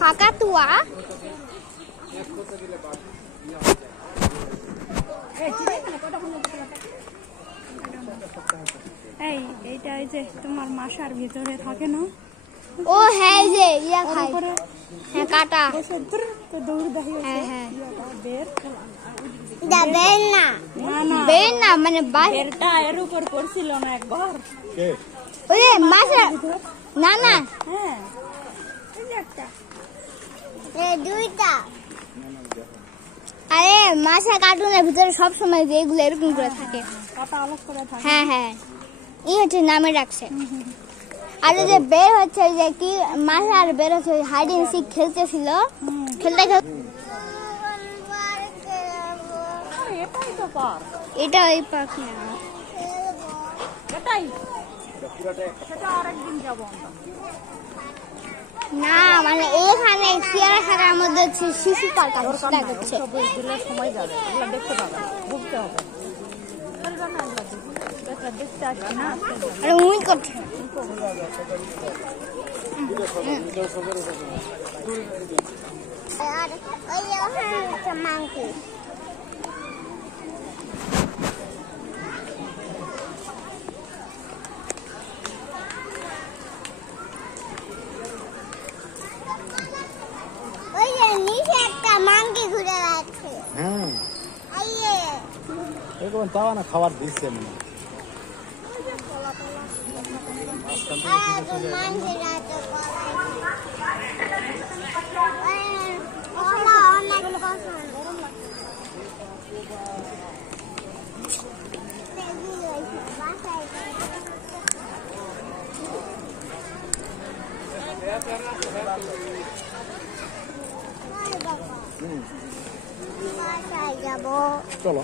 কাকাতুয়া এইটা এই যে তোমার মাসার ভিতরে থাকে না? ও হ্যাঁ, যে ইয়া খায়, হ্যাঁ কাটা তো দৌড় দাহি। হ্যাঁ হ্যাঁ, বের বের না, বের না মানে বেরটা এর উপর পড়ছিল না একবার? ওই যে মাসা, না না, হ্যাঁ এই যে একটা, এই দুইটা। আরে মাসা কার্টুনের ভিতরে সব সময় যে এগুলো এরকম করে থাকে, কাটা আলাদা করে থাকে। হ্যাঁ হ্যাঁ, এই হচ্ছে নামে রাখছে। আর যে বের হচ্ছে ওই যে কি মাসা আর বের হচ্ছে হাইড এন্ড সিক খেলতেছিল, খেলতে খেলতে এটাই তো পার্ক, এটা ওই পার্ক না, এটাই সেটা আরেকদিন যাব আমরা। না মানে এখানে চিড়িয়াখানার মধ্যে হচ্ছে শিশু পার্ক আছে, সময় যাবে, এগুলো দেখতে পাবে, ঘুরতে হবে, দেখতে আসবে না। আরে মুই করছে আর ওই ওখানে মাংকি। ওই যে নিচে একটা মাংকি ঘুরে যাচ্ছে। হ্যাঁ আইয়ে এরকম তাও না খাবার দিচ্ছে না। চলো